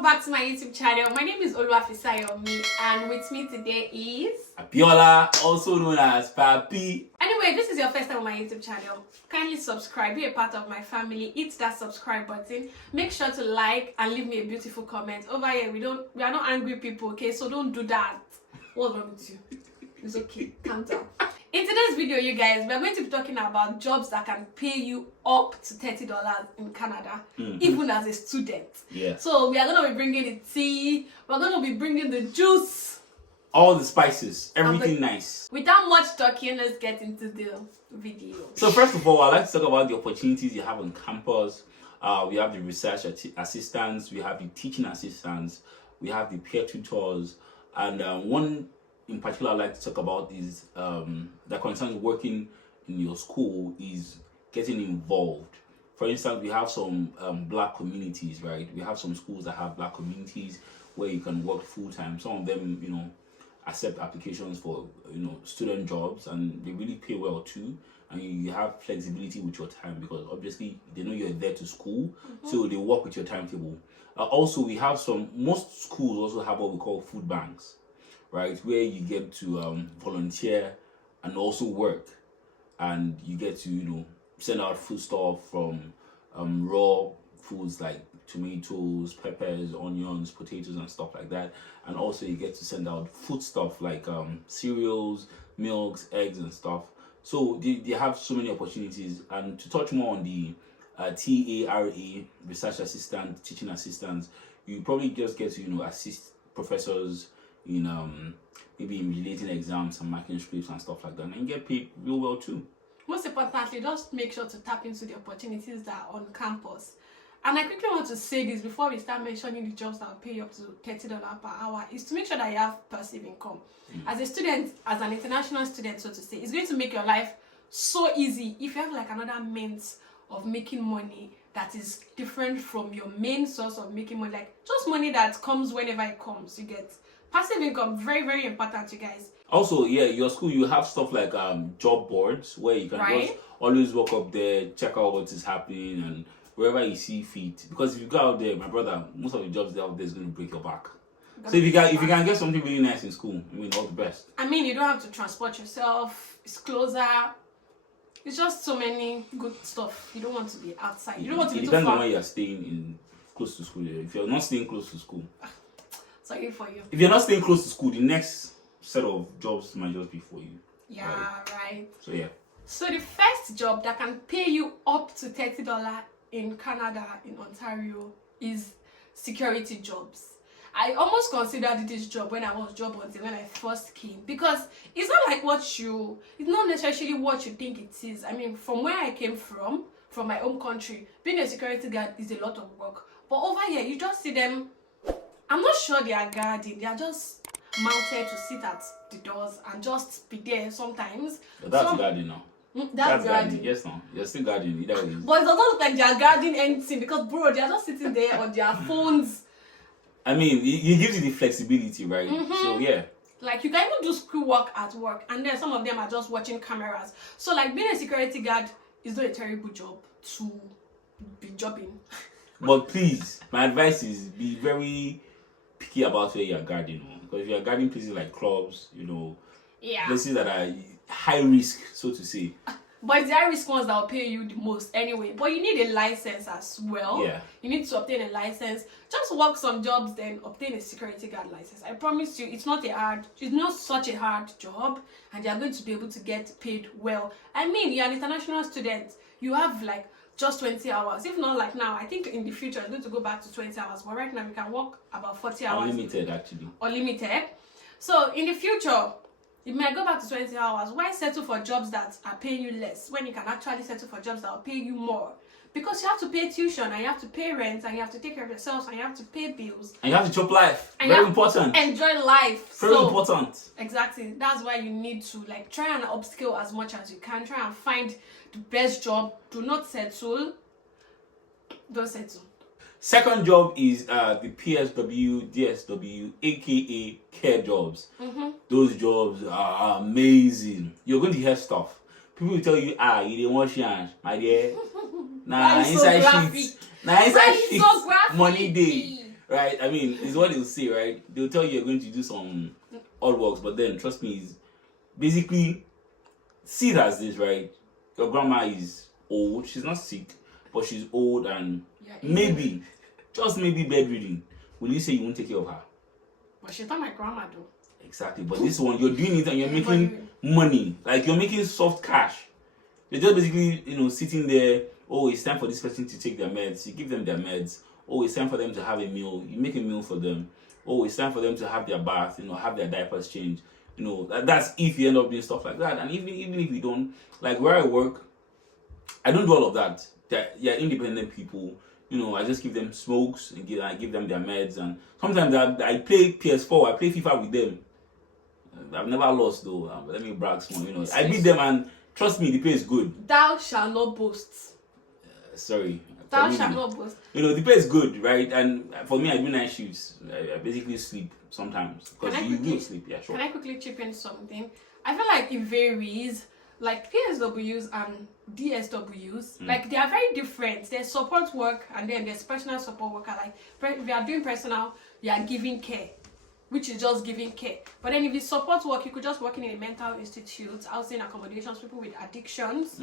welcome back to my YouTube channel. My name is FISSY, and with me today is Abiola, also known as Papi. Anyway, this is your first time on my YouTube channel. Kindly subscribe, be a part of my family, hit that subscribe button. Make sure to like and leave me a beautiful comment. Over here, we are not angry people, okay? So don't do that. What's wrong with you? It's okay, calm down. In today's video, you guys, we're going to be talking about jobs that can pay you up to $30 in Canada, even as a student. Yeah. So we are going to be bringing the tea, we're going to be bringing the juice. All the spices, everything nice. Without much talking, let's get into the video. So first of all, I'd like to talk about the opportunities you have on campus. We have the research assistants, we have the teaching assistants, we have the peer tutors, and one in particular I'd like to talk about is that concerns working in your school is getting involved. For instance, we have some black communities, right? We have some schools that have black communities where you can work full-time. Some of them, accept applications for, student jobs, and they really pay well too. And you have flexibility with your time because obviously they know you're there to school, so they work with your timetable. Also, we have most schools also have what we call food banks, right, where you get to volunteer and also work, and you get to send out food stuff from raw foods like tomatoes, peppers, onions, potatoes, and stuff like that. And also you get to send out food stuff like cereals, milks, eggs, and stuff. So they have so many opportunities. And to touch more on the TARA, research assistant, teaching assistants, you probably just get to assist professors in maybe invigilating exams and marking scripts and stuff like that, and get paid real well too. Most importantly, just make sure to tap into the opportunities that are on campus. And I quickly want to say this before we start mentioning the jobs that will pay you up to $30 per hour, is to make sure that you have passive income. As a student, as an international student, so to say, it's going to make your life so easy if you have like another means of making money that is different from your main source of making money, like just money that comes whenever it comes. You get passive income, very, very important, you guys. Also, yeah, your school, you have stuff like job boards where you can just always walk up there, check out what is happening, and wherever you see fit. Because if you go out there, my brother, most of the jobs out there is going to break your back. So if you can get something really nice in school, all the best. You don't have to transport yourself. It's closer. It's just so many good stuff. You don't want to be outside. You don't want to be too far. It depends on where you're staying close to school. If you're not staying close to school, sorry for you. If you're not staying close to school, the next set of jobs might just be for you. Yeah, right. So yeah. So the first job that can pay you up to $30 in Canada, in Ontario, is security jobs. I almost considered this job when I was job hunting when I first came, because it's not like it's not necessarily what you think it is. From where I came from my home country, being a security guard is a lot of work. But over here, you just see them. I'm not sure they are guarding. They are just mounted to sit at the doors and just be there sometimes. But that's guarding now. That's guarding. Yes, no. You're still guarding either way. But it doesn't look like they are guarding anything because, bro, they are just sitting there on their phones. It gives you the flexibility, right? So, yeah. Like, you can even do school work at work, and then some of them are just watching cameras. So, like, being a security guard is not a terrible job to be jobbing. But please, my advice is be very picky about where you're guarding. Because if you're guarding places like clubs, places that are high risk, so to say. But it's the high risk ones that will pay you the most anyway. But you need a license as well. Yeah. You need to obtain a license. Just work some jobs, then obtain a security guard license. I promise you, it's not such a hard job, and you're going to be able to get paid well. You're an international student. You have like just 20 hours. If not like now, I think in the future I'm going to go back to 20 hours. But right now you can work about 40 hours. Unlimited, actually. Unlimited. So in the future, you might go back to 20 hours. Why settle for jobs that are paying you less when you can actually settle for jobs that will pay you more? Because you have to pay tuition, and you have to pay rent, and you have to take care of yourself, and you have to pay bills. And you have to chop life. Very important. Enjoy life. Very important. Exactly. That's why you need to try and upskill as much as you can. Try and find the best job. Do not settle. Don't settle. Second job is the PSW, DSW, aka care jobs. Those jobs are amazing. You're going to hear stuff. People will tell you, you didn't wash your hands, my dear. Nah, inside sheets. Nah, inside sheets. Money day. right? I mean, it's what they'll say, right? They'll tell you you're going to do some odd works, but then trust me, it's basically see it as this, right? Your grandma is old, she's not sick, but she's old and maybe, just maybe bedridden. Will you say you won't take care of her? But she's not my grandma though. Exactly, but this one you're doing it and you're making money, like you're making soft cash. You're just basically, sitting there. Oh, it's time for this person to take their meds. You give them their meds. Oh, it's time for them to have a meal. You make a meal for them. Oh, it's time for them to have their bath. Have their diapers changed. That's if you end up doing stuff like that. And even if you don't, like where I work, I don't do all of that. They're independent people. I just give them smokes and I give them their meds. And sometimes I play PS4. I play FIFA with them. I've never lost though. Let me brag small. I beat them and trust me, the pay is good. Thou shalt not boast. Sorry. Thou shalt not boast. The pay is good, right? And for me, I do night shifts. I basically sleep sometimes because you do sleep. Yeah, sure. Can I quickly chip in something? I feel like it varies. Like PSWs and DSWs, like they are very different. There's support work and then there's personal support worker. Like if you are doing personal, you are giving care, which is just giving care. But then if it's support work, you could just work in a mental institute, housing accommodations, people with addictions,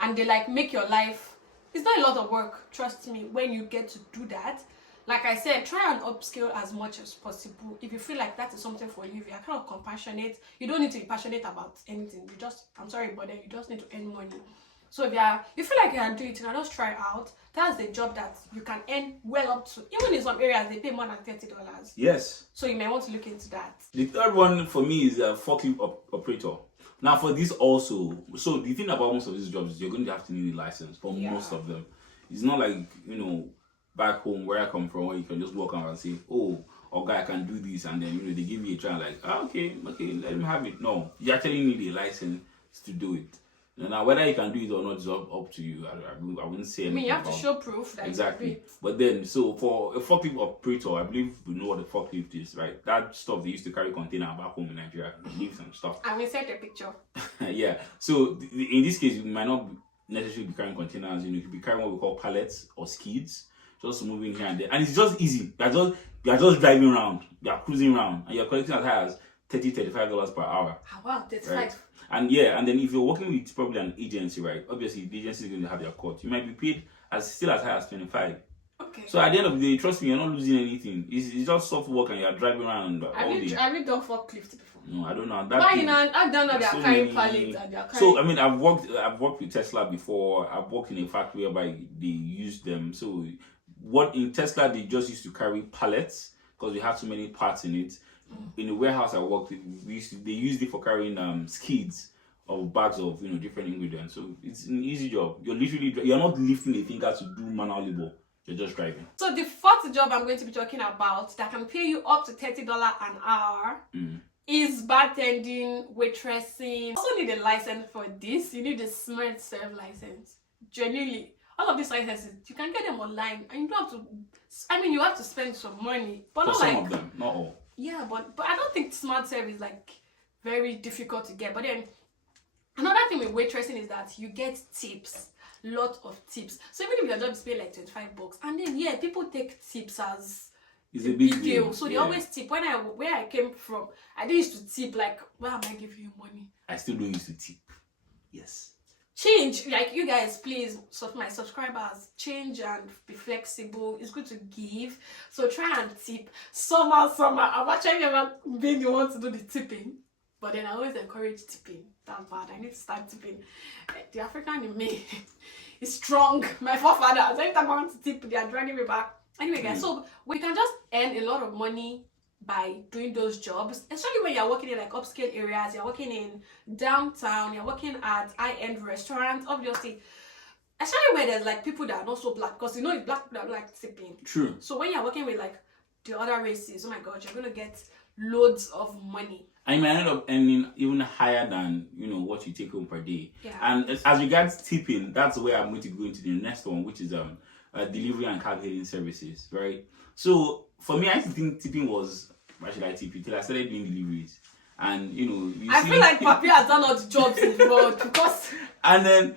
and they like make your life. It's not a lot of work, trust me, when you get to do that. Like I said, try and upskill as much as possible. If you feel like that is something for you, if you're kind of compassionate, you don't need to be passionate about anything. I'm sorry, but then you just need to earn money. So if you feel like you can do it, you can just try out. That's the job that you can earn well up to. Even in some areas, they pay more than $30. Yes. So you may want to look into that. The third one for me is a forklift operator. Now for this also, so the thing about most of these jobs is you're going to have to need a license for most of them. It's not like, back home where I come from, where you can just walk around and say, oh, guy, I can do this, and then they give you a try, like, okay, let me have it. No, you actually need a license to do it. Now, whether you can do it or not is up to you. I wouldn't say anything. You have to show proof that exactly. But then, so for a forklift operator, I believe we know what a forklift is, right? That stuff they used to carry container back home in Nigeria, leaves and stuff. I will send a picture. Yeah. So in this case, you might not necessarily be carrying containers. You could be carrying what we call pallets or skids. Just moving here and there, and it's just easy. You're just driving around, you're cruising around, and you're collecting as high as $35 per hour. Wow, that's right. And then if you're working with probably an agency, right? Obviously, the agency is going to have their cut. You might be paid still as high as 25. Okay. So at the end of the day, trust me, you're not losing anything. It's just soft work, and you're driving around all day. Have you done forklift before? No, I don't know. I don't know. They're carrying pallets and they're carrying. So I mean, I've worked with Tesla before. I've worked in a factory whereby they use them. So what in Tesla they just used to carry pallets because we had so many parts in it. In the warehouse I worked, they used it for carrying skids of bags of different ingredients. So it's an easy job. You're not lifting a finger to do manual labor. You're just driving. So the fourth job I'm going to be talking about that can pay you up to $30 an hour is bartending, waitressing. You also need a license for this. You need a smart serve license. Genuinely. All of these licenses, you can get them online, and you don't have to. You have to spend some money, but for not some of them, not all. Yeah, but I don't think smart serve is like very difficult to get. But then another thing with waitressing is that you get tips, lot of tips. So even if your job is paying like $25, and then people take tips as it's a big deal. So they always tip. Where I came from, I didn't used to tip like, why am I giving you money? I still don't used to tip. Yes. Change, like you guys, please, my subscribers, change and be flexible. It's good to give, so try and tip. Summer. I'm actually never been the one to do the tipping, but then I always encourage tipping. That's bad. I need to start tipping. The African in me is strong. My forefathers, every time I want to tip, they are dragging me back. Anyway, guys, so we can just earn a lot of money by doing those jobs, especially when you're working in like upscale areas, you're working in downtown, you're working at high-end restaurants, obviously, especially where there's like people that are not so black, because it's black people that like tipping. True. So when you're working with like the other races, oh my god, you're gonna get loads of money, and you might end up earning even higher than what you take home per day. Yeah. And as regards tipping, that's where I'm going to go into the next one, which is delivery and cab hailing services, right? So for me, I used to think tipping was, why should I tip you? Till I started doing deliveries. And I feel like Papi has done all the jobs in the world because and then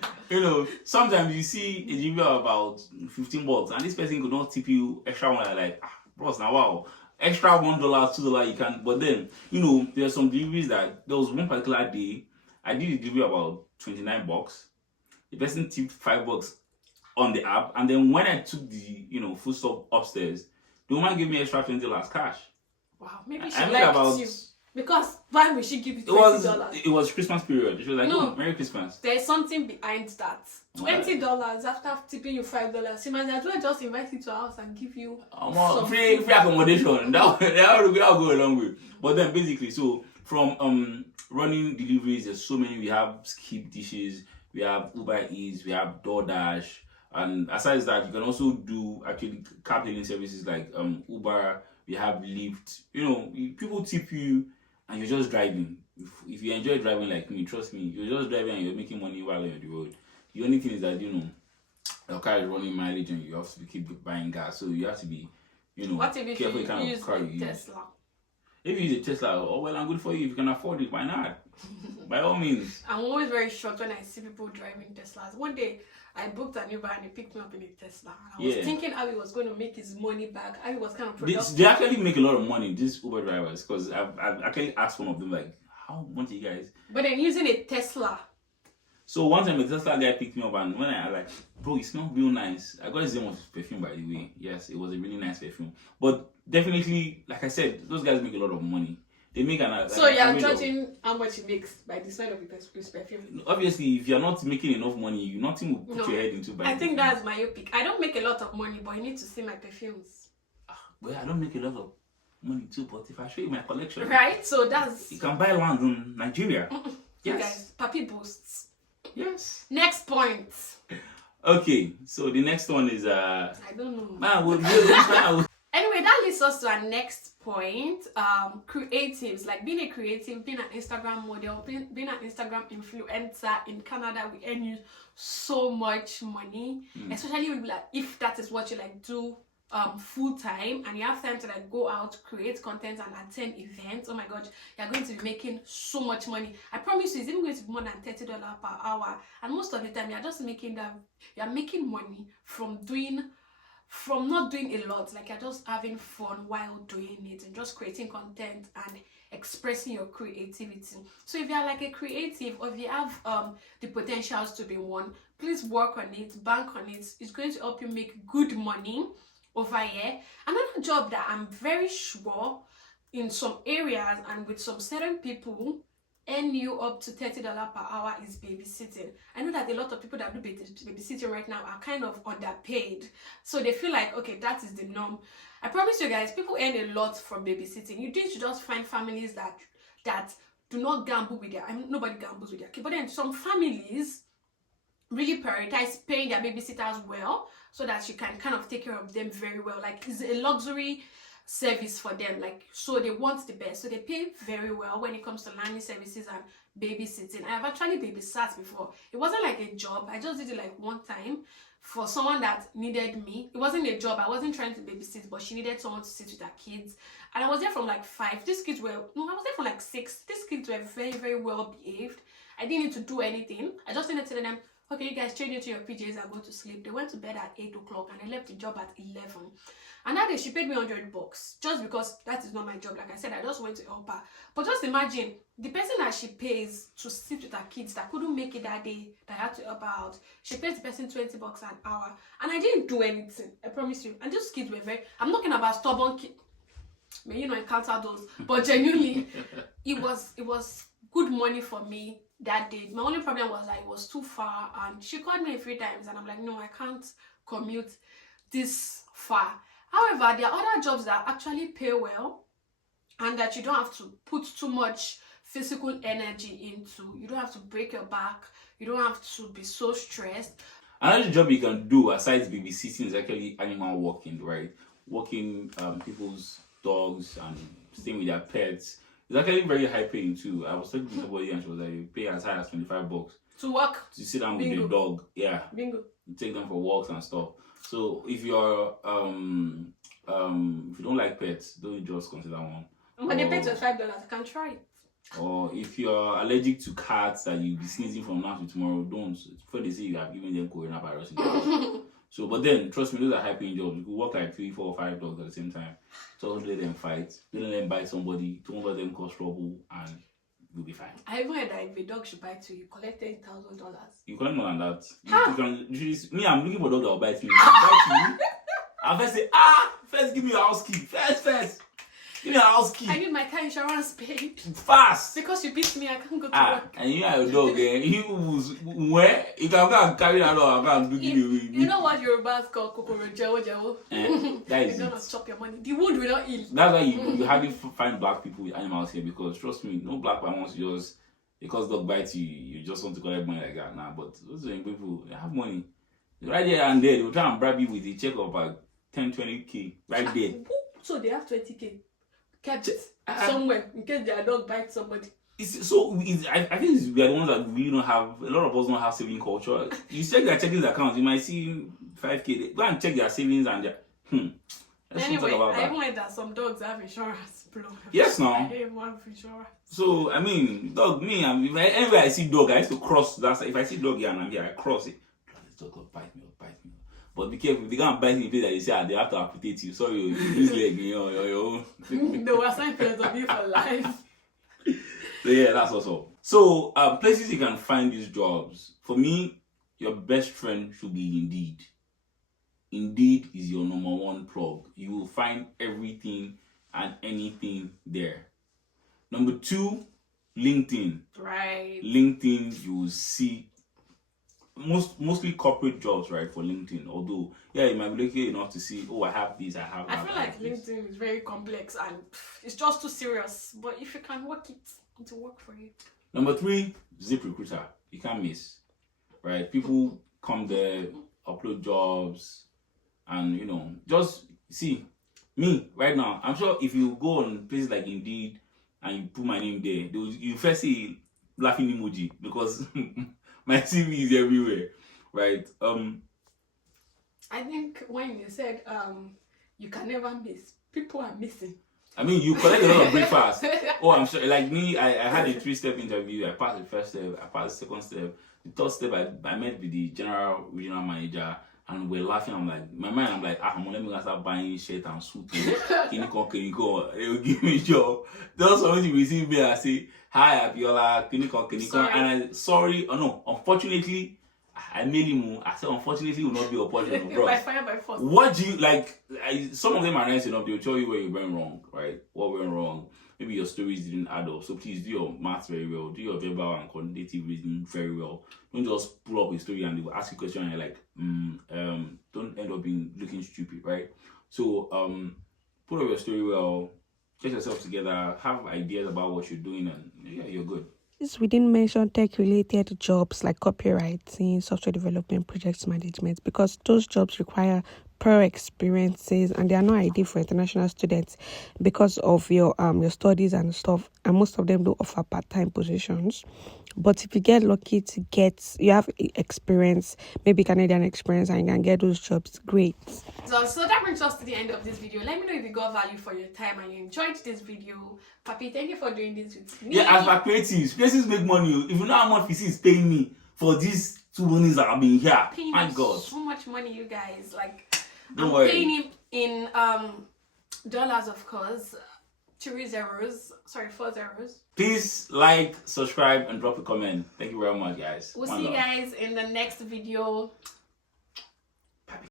sometimes you see a delivery of about $15 and this person could not tip you extra one, like bros, now wow. Extra $1, $2 you can, but then there's some deliveries that there was one particular day I did a delivery about $29. The person tipped $5 on the app, and then when I took the food stuff upstairs, the woman gave me extra $20 cash. Wow, maybe she I made liked about you. Because why would she give you $20? It was Christmas period. She was like, No. "Oh, Merry Christmas." There's something behind that. $20 after tipping you $5. She might as well just invite you to her house and give you some free accommodation. That would go a long way. But then basically, so from running deliveries, there's so many. We have Skip Dishes, we have Uber Eats, we have DoorDash, and aside that, you can also do actually cab hailing services like Uber. We have Lyft. People tip you, and you're just driving. If you enjoy driving like me, trust me, you're just driving and you're making money while you're on the road. The only thing is that your car is running mileage and you have to keep buying gas, so you have to be what if careful you kind use of car you use. Tesla? If you use a Tesla, oh well and good for you. If you can afford it, why not? By all means. I'm always very shocked when I see people driving Teslas. One day I booked an Uber and he picked me up in a Tesla. I was thinking how he was going to make his money back. How he was kind of productive. They actually make a lot of money, these Uber drivers, because I've actually asked one of them like, how much are you guys? But then using a Tesla. So one time a Tesla guy picked me up, and when I like, bro, it smells real nice. I got his name of perfume, by the way. Yes, it was a really nice perfume. But definitely, like I said, those guys make a lot of money. They make so you're judging how much he makes by the smell of his perfume. Obviously, if you're not making enough money, nothing will put your head into buying. I think that's myopic. I don't make a lot of money, but you need to see my perfumes. Well, I don't make a lot of money too, but if I show you my collection, right? So that's you can buy land in Nigeria. Yes, you guys, Papi boasts. Yes. Next point. Okay, so the next one is I don't know. Anyway, that leads us to our next point. Creatives, like being a creative, being an Instagram model, being an Instagram influencer in Canada, we earn you so much money. Especially if that is what you do full time and you have time to go out, create content and attend events. Oh my god, you're going to be making so much money. I promise you, it's even going to be more than $30 per hour. And most of the time, you're just making you're making money from not doing a lot, like you're just having fun while doing it and just creating content and expressing your creativity. So if you're like a creative, or if you have the potentials to be one, please work on it, bank on it. It's going to help you make good money over here. Another job that I'm very sure in some areas and with some certain people earn you up to $30 per hour is babysitting. I know that a lot of people that do babysitting right now are kind of underpaid, so they feel like, okay, that is the norm. I promise you guys, people earn a lot from babysitting. You need to just find families that do not gamble with nobody gambles with their kid, but then some families really prioritize paying their babysitters well, so that you can kind of take care of them very well. Like, it's a luxury service for them, so they want the best, so they pay very well when it comes to nanny services and babysitting. I have actually babysat before. It wasn't like a job, I just did it one time for someone that needed me. It wasn't a job, I wasn't trying to babysit, but she needed someone to sit with her kids, and I was there from 5. These kids were, I was there from 6. These kids were very, very well behaved. I didn't need to do anything. I just needed to tell them, okay, you guys change into your PJs and go to sleep. They went to bed at 8 o'clock and I left the job at 11. And that day she paid me $100 just because that is not my job. Like I said, I just went to help her. But just imagine the person that she pays to sit with her kids that couldn't make it that day, that had to help her out. She pays the person $20 an hour, and I didn't do anything. I promise you. And those kids were I'm talking about stubborn kids. Encounter those, but genuinely, it was good money for me that day. My only problem was it was too far, and she called me 3 times, and I'm like, no, I can't commute this far. However, there are other jobs that actually pay well and that you don't have to put too much physical energy into. You don't have to break your back. You don't have to be so stressed. Another job you can do aside babysitting is actually animal walking, right? Walking people's dogs and staying with their pets. It's actually very high paying too. I was talking to somebody and she was like, you pay as high as $25 to walk, to sit down with your dog. Yeah. Bingo. You take them for walks and stuff. So if you're if you don't like pets, don't just consider one. But they pay $25, I can try it. Or if you're allergic to cats that you'll be sneezing from now to tomorrow, don't. Before they say you have given them coronavirus. So, but then trust me, those are high paying jobs. You could work like 3, 4, 5 dogs at the same time. So don't let them fight. Don't let them bite somebody. Don't let them cause trouble, and you'll be fine. I even heard that if a dog should bite you, you collect $10,000. You collect more than that. You can. Me, I'm looking for a dog that will bite me. Bite you. I first say, first give me a house key. First. Give me a house key. I need my car insurance paid. Fast. Because you beat me, I can't go to work. And you are a dog, you was where? You can go and carry that dog and do give you. You know what Yorubas call kokoro jawo? That is They're gonna chop your money. The wound will not heal. That's why you hardly find black people with animals here, because trust me, no black man wants to just, because dog bites you, you just want to collect money like that. Nah, but those people, they have money. Right there and there, they'll try and bribe you with a check of like 10, 20K right there. So they have 20K kept somewhere in case their dog bites somebody. I think we are the ones that really don't have, a lot of us don't have saving culture. You check their checking accounts, you might see 5K. Go and check their savings and their Anyway, I even heard that some dogs have insurance. Yes, no. I even have insurance. So I mean, dog, me, anywhere I see dog, I used to cross that side. If I see dog here and I'm here, I cross it. This dog will bite me. But be careful, if they can't bite you in the place that they say, they have to amputate you. Sorry, you lose leg, your own. They will assign parents of you for life. So yeah, that's also. So places you can find these jobs. For me, your best friend should be Indeed. Indeed is your number one plug. You will find everything and anything there. Number 2, LinkedIn. Right. LinkedIn, you will see mostly corporate jobs, right, for LinkedIn. Although, yeah, you might be lucky enough to see, I have these, I feel like LinkedIn is very complex and it's just too serious. But if you can work it, it will work for you. Number 3, ZipRecruiter. You can't miss, right? People come there, upload jobs, and just see me right now. I'm sure if you go on places like Indeed and you put my name there, you first see laughing emoji, because my CV is everywhere, right? I think when you said you can never miss, people are missing. I mean, you collect a lot of breakfast. I'm sure. Like me, I had a 3-step interview. I passed the first step. I passed the second step. The third step, I met with the general regional manager, and we're laughing. I'm like, my mind, I'm like, let me go start buying shirt and suit. Can you go? They will give me a job. Then somebody receive me and say, "Hi, Abiola, can you come?" And unfortunately, I made him. I said, unfortunately, will not be opportunity. By fire, by force. What do you like? Some of them are nice enough. They'll tell you where you went wrong, right? What went wrong? Maybe your stories didn't add up. So please do your maths very well. Do your verbal and quantitative reasoning very well. Don't just pull up a story and they will ask you a question and you're like, don't end up looking stupid, right? So put up your story well. Get yourself together. Have ideas about what you're doing, and yeah, you're good. We didn't mention tech-related jobs like copywriting, software development, project management, because those jobs require prior experiences and they are not ideal for international students because of your studies and stuff. And most of them do offer part-time positions. But if you get lucky you have experience, maybe Canadian experience, and you can get those jobs, great. So that brings us to the end of this video. Let me know if you got value for your time and you enjoyed this video. Papi, thank you for doing this with me. Yeah, as for places make money. If you know how much FISSY is paying me for these 2 months that I've been here, my God, so much money, you guys. Like, don't I'm paying him in dollars, of course. 4 zeros. Please like, subscribe, and drop a comment. Thank you very much, guys. We'll see you guys in the next video.